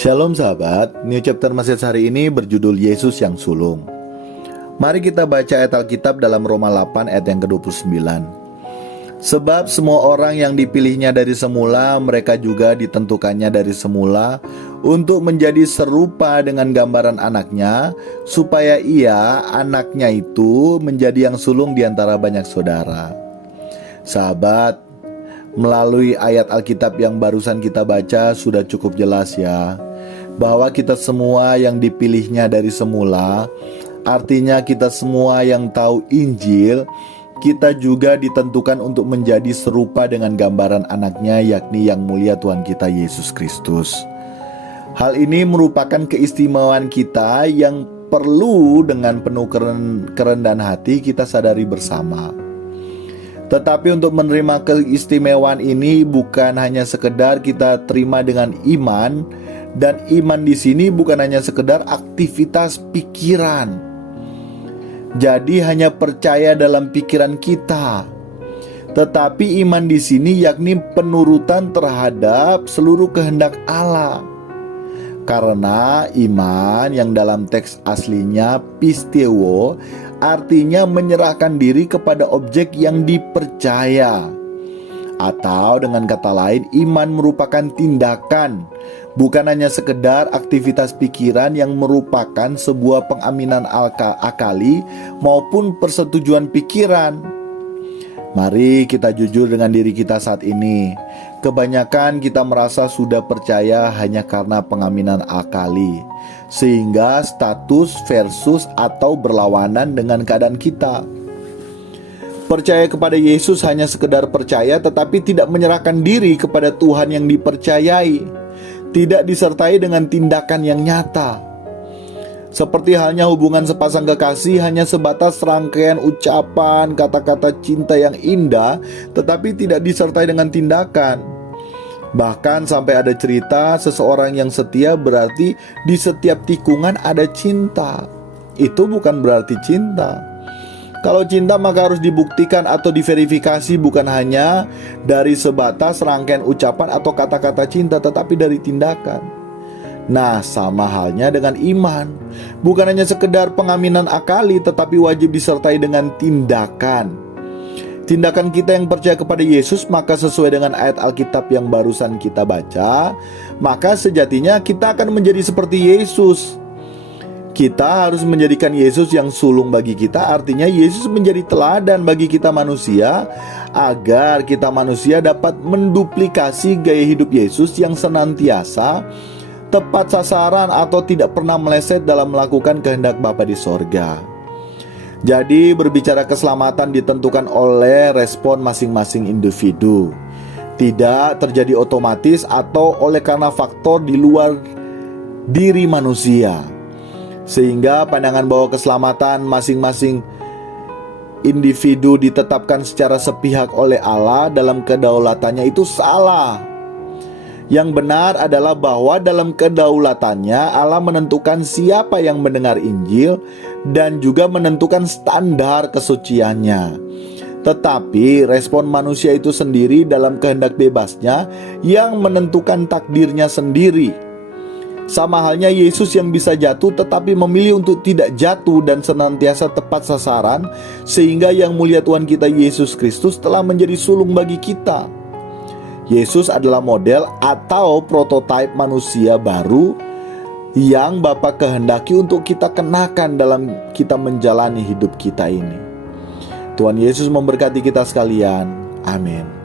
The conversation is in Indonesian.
Shalom sahabat, New Chapter Message hari ini berjudul Yesus yang sulung. Mari kita baca ayat Alkitab dalam Roma 8 ayat yang ke-29. Sebab semua orang yang dipilihnya dari semula, mereka juga ditentukannya dari semula untuk menjadi serupa dengan gambaran anaknya, supaya ia, anaknya itu, menjadi yang sulung di antara banyak saudara. Sahabat, melalui ayat Alkitab yang barusan kita baca sudah cukup jelas ya, bahwa kita semua yang dipilihnya dari semula, artinya kita semua yang tahu Injil, kita juga ditentukan untuk menjadi serupa dengan gambaran anaknya, yakni yang mulia Tuhan kita Yesus Kristus. Hal ini merupakan keistimewaan kita yang perlu dengan penuh kerendahan hati kita sadari bersama. Tetapi untuk menerima keistimewaan ini bukan hanya sekedar kita terima dengan iman, dan iman di sini bukan hanya sekedar aktivitas pikiran. Jadi hanya percaya dalam pikiran kita. Tetapi iman di sini yakni penurutan terhadap seluruh kehendak Allah. Karena iman yang dalam teks aslinya pisteuo artinya menyerahkan diri kepada objek yang dipercaya. Atau dengan kata lain, iman merupakan tindakan, bukan hanya sekedar aktivitas pikiran yang merupakan sebuah pengaminan akali maupun persetujuan pikiran. Mari kita jujur dengan diri kita saat ini. Kebanyakan kita merasa sudah percaya hanya karena pengaminan akali, sehingga status versus atau berlawanan dengan keadaan kita. Percaya kepada Yesus hanya sekedar percaya, tetapi tidak menyerahkan diri kepada Tuhan yang dipercayai, tidak disertai dengan tindakan yang nyata. Seperti halnya hubungan sepasang kekasih hanya sebatas rangkaian ucapan kata-kata cinta yang indah, tetapi tidak disertai dengan tindakan. Bahkan sampai ada cerita seseorang yang setia berarti di setiap tikungan ada cinta. Itu bukan berarti cinta. Kalau cinta maka harus dibuktikan atau diverifikasi, bukan hanya dari sebatas rangkaian ucapan atau kata-kata cinta, tetapi dari tindakan. Nah, sama halnya dengan iman. Bukan hanya sekedar pengaminan akali, tetapi wajib disertai dengan tindakan. Tindakan kita yang percaya kepada Yesus, maka sesuai dengan ayat Alkitab yang barusan kita baca, maka sejatinya kita akan menjadi seperti Yesus. Kita harus menjadikan Yesus yang sulung bagi kita, artinya Yesus menjadi teladan bagi kita manusia, agar kita manusia dapat menduplikasi gaya hidup Yesus yang senantiasa tepat sasaran atau tidak pernah meleset dalam melakukan kehendak Bapa di sorga. Jadi berbicara keselamatan ditentukan oleh respon masing-masing individu, tidak terjadi otomatis atau oleh karena faktor di luar diri manusia. Sehingga pandangan bahwa keselamatan masing-masing individu ditetapkan secara sepihak oleh Allah dalam kedaulatannya itu salah. Yang benar adalah bahwa dalam kedaulatannya Allah menentukan siapa yang mendengar Injil dan juga menentukan standar kesuciannya. Tetapi respon manusia itu sendiri dalam kehendak bebasnya yang menentukan takdirnya sendiri. Sama halnya Yesus yang bisa jatuh tetapi memilih untuk tidak jatuh dan senantiasa tepat sasaran, sehingga yang mulia Tuhan kita Yesus Kristus telah menjadi sulung bagi kita. Yesus adalah model atau prototipe manusia baru yang Bapa kehendaki untuk kita kenakan dalam kita menjalani hidup kita ini. Tuhan Yesus memberkati kita sekalian. Amin.